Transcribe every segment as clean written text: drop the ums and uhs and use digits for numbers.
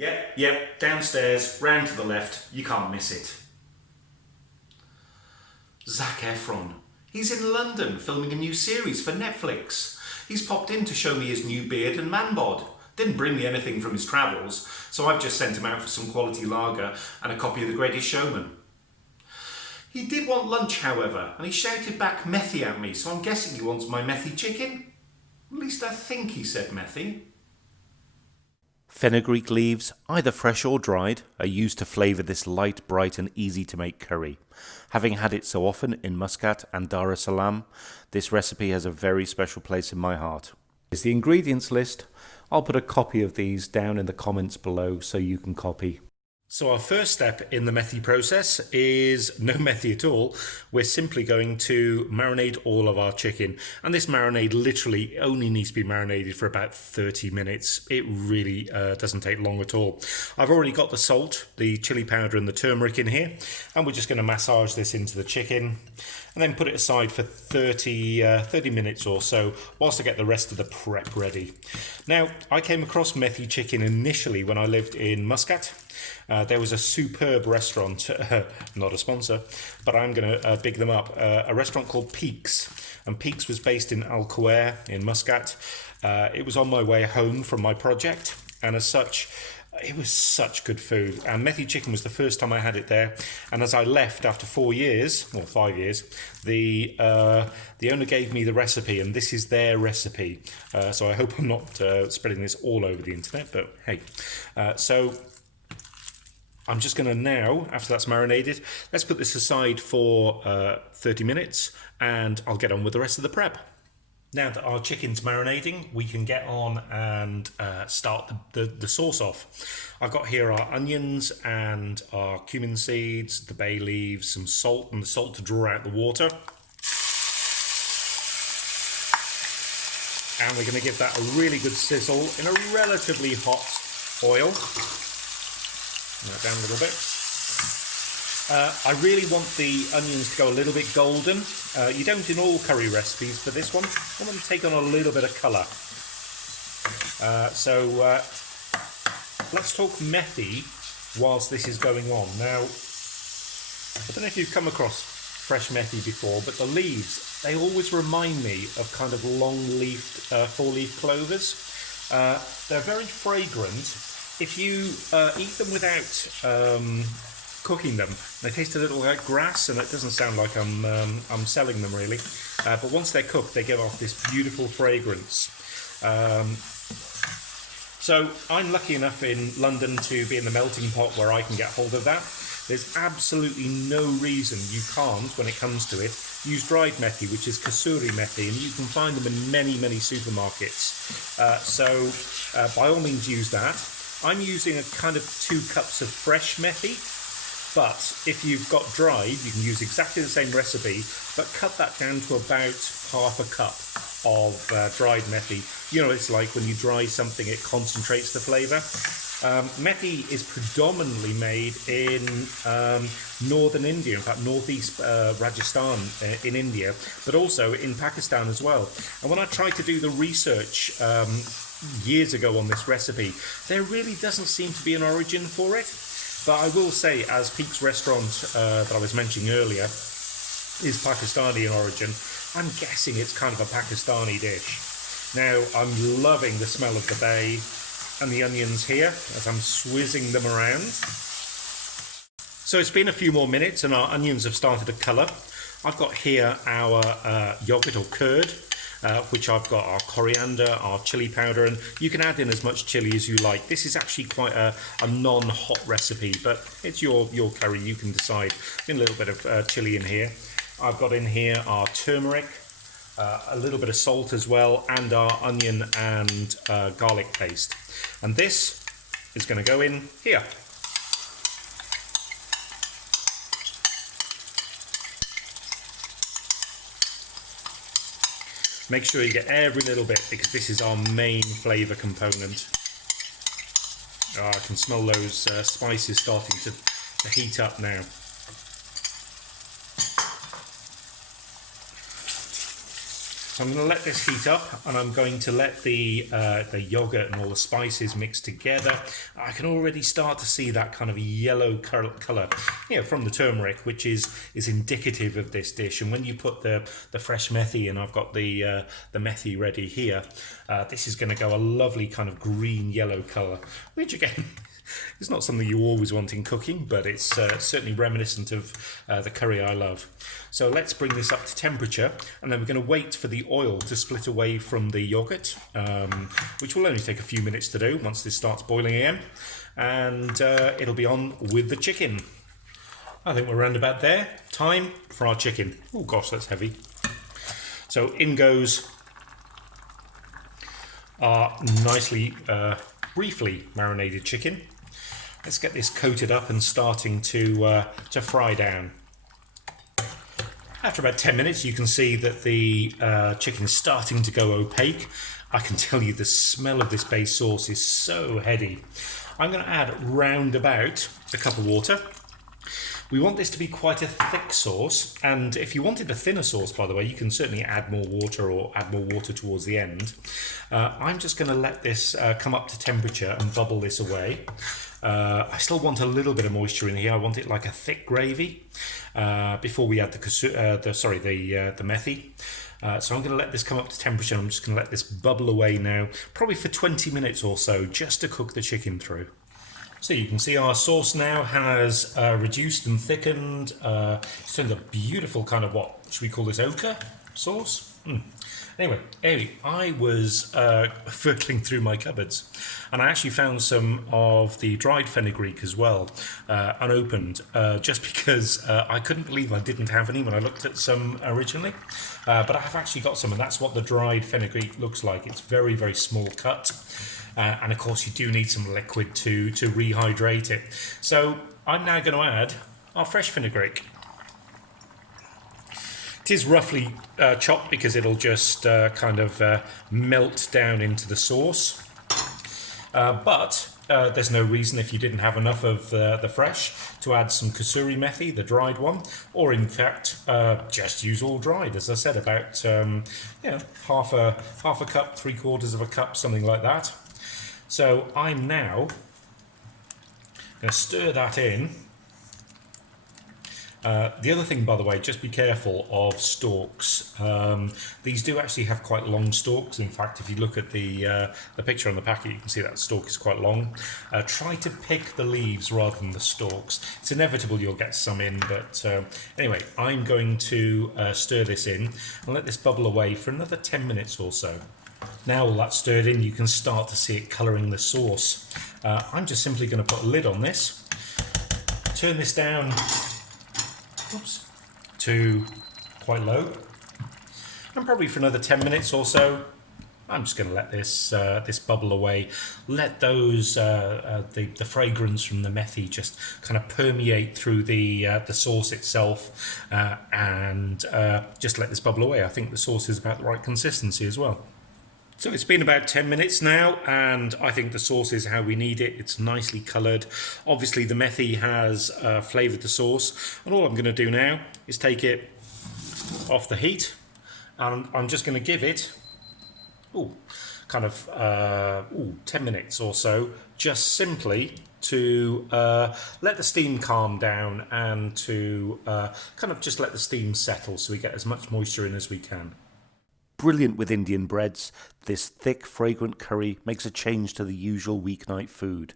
Yep, downstairs, round to the left, you can't miss it. Zac Efron. He's in London filming a new series for Netflix. He's popped in to show me his new beard and man bod. Didn't bring me anything from his travels, so I've just sent him out for some quality lager and a copy of The Greatest Showman. He did want lunch, however, and he shouted back Methi at me, so I'm guessing he wants my Methi Chicken. At least I think he said Methi. Fenugreek leaves, either fresh or dried, are used to flavour this light, bright and easy to make curry. Having had it so often in Muscat and Dar es Salaam, this recipe has a very special place in my heart. Here's the ingredients list. I'll put a copy of these down in the comments below so you can copy. So our first step in the Methi process is no Methi at all. We're simply going to marinate all of our chicken. And this marinade literally only needs to be marinated for about 30 minutes. It really doesn't take long at all. I've already got the salt, the chili powder and the turmeric in here. And we're just going to massage this into the chicken and then put it aside for 30 minutes or so whilst I get the rest of the prep ready. Now, I came across Methi Chicken initially when I lived in Muscat. There was a superb restaurant, not a sponsor, but I'm going to big them up, a restaurant called Peaks. And Peaks was based in Al Quair in Muscat. It was on my way home from my project, and as such, it was such good food. And Methi Chicken was the first time I had it there. And as I left after 4 years, or 5 years, the owner gave me the recipe, and this is their recipe. So I hope I'm not spreading this all over the internet, but hey. So I'm just going to now, after that's marinated, let's put this aside for 30 minutes and I'll get on with the rest of the prep. Now that our chicken's marinating, we can get on and start the sauce off. I've got here our onions and our cumin seeds, the bay leaves, some salt, and the salt to draw out the water. And we're going to give that a really good sizzle in a relatively hot oil. Down a little bit. I really want the onions to go a little bit golden. You don't in all curry recipes, for this one I want them to take on a little bit of colour. So let's talk Methi whilst this is going on. Now, I don't know if you've come across fresh Methi before, but the leaves, they always remind me of kind of long-leafed, four-leaf clovers. They're very fragrant. If you eat them without cooking them, they taste a little like grass, and it doesn't sound like I'm selling them really. But once they're cooked, they give off this beautiful fragrance. So I'm lucky enough in London to be in the melting pot where I can get hold of that. There's absolutely no reason you can't, when it comes to it, use dried Methi, which is kasoori Methi, and you can find them in many supermarkets. So by all means use that. I'm using a kind of 2 cups of fresh Methi, but if you've got dried, you can use exactly the same recipe, but cut that down to about half a cup of dried Methi. You know, it's like when you dry something, it concentrates the flavour. Methi is predominantly made in northern India, in fact northeast Rajasthan in India, but also in Pakistan as well. And when I tried to do the research years ago on this recipe, there really doesn't seem to be an origin for it. But I will say, as Peaks restaurant that I was mentioning earlier is Pakistani in origin, I'm guessing it's kind of a Pakistani dish. Now, I'm loving the smell of the bay and the onions here as I'm swizzing them around. So it's been a few more minutes and our onions have started to colour. I've got here our yogurt or curd, which I've got our coriander, our chili powder, and you can add in as much chili as you like. This is actually quite a non-hot recipe, but it's your curry, you can decide. A little bit of chili in here. I've got in here our turmeric, a little bit of salt as well, and our onion and garlic paste. And this is going to go in here. Make sure you get every little bit, because this is our main flavour component. Oh, I can smell those spices starting to heat up now. So I'm going to let this heat up, and I'm going to let the yogurt and all the spices mix together. I can already start to see that kind of yellow colour, from the turmeric, which is indicative of this dish. And when you put the fresh methi in, I've got the methi ready here. This is going to go a lovely kind of green-yellow colour, which again, it's not something you always want in cooking, but it's certainly reminiscent of the curry I love. So let's bring this up to temperature, and then we're going to wait for the oil to split away from the yogurt, which will only take a few minutes to do once this starts boiling again. And it'll be on with the chicken. I think we're around about there. Time for our chicken. Oh gosh, that's heavy. So in goes our nicely, briefly marinated chicken. Let's get this coated up and starting to fry down. After about 10 minutes, you can see that the chicken is starting to go opaque. I can tell you the smell of this base sauce is so heady. I'm going to add round about a cup of water. We want this to be quite a thick sauce, and if you wanted a thinner sauce, by the way, you can certainly add more water or add more water towards the end. I'm just going to let this come up to temperature and bubble this away. I still want a little bit of moisture in here. I want it like a thick gravy before we add the methi. So I'm going to let this come up to temperature. I'm just going to let this bubble away now, probably for 20 minutes or so, just to cook the chicken through. So you can see our sauce now has reduced and thickened. It's turned a beautiful kind of, what should we call this, ochre sauce? Anyway, I was fertling through my cupboards, and I actually found some of the dried fenugreek as well, unopened, just because I couldn't believe I didn't have any when I looked at some originally. But I have actually got some, and that's what the dried fenugreek looks like. It's very, very small cut. And of course you do need some liquid to rehydrate it. So I'm now going to add our fresh fenugreek. It is roughly chopped because it'll just melt down into the sauce. But there's no reason, if you didn't have enough of the fresh, to add some kasoori methi, the dried one, or in fact just use all dried. As I said, about half a cup, 3/4 of a cup, something like that. So I'm now going to stir that in. The other thing, by the way, just be careful of stalks. These do actually have quite long stalks. In fact, if you look at the picture on the packet, you can see that stalk is quite long. Try to pick the leaves rather than the stalks. It's inevitable you'll get some in, but anyway, I'm going to stir this in and let this bubble away for another 10 minutes or so. Now all that's stirred in, you can start to see it colouring the sauce. I'm just simply going to put a lid on this, turn this down to quite low, and probably for another 10 minutes or so, I'm just going to let this bubble away. Let those the fragrance from the methi just kind of permeate through the sauce itself, and just let this bubble away. I think the sauce is about the right consistency as well. So it's been about 10 minutes now, and I think the sauce is how we need it. It's nicely coloured. Obviously the methi has flavoured the sauce, and all I'm going to do now is take it off the heat, and I'm just going to give it 10 minutes or so, just simply to let the steam calm down and to just let the steam settle so we get as much moisture in as we can. Brilliant with Indian breads, this thick, fragrant curry makes a change to the usual weeknight food.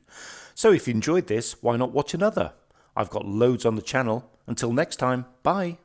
So if you enjoyed this, why not watch another? I've got loads on the channel. Until next time, bye.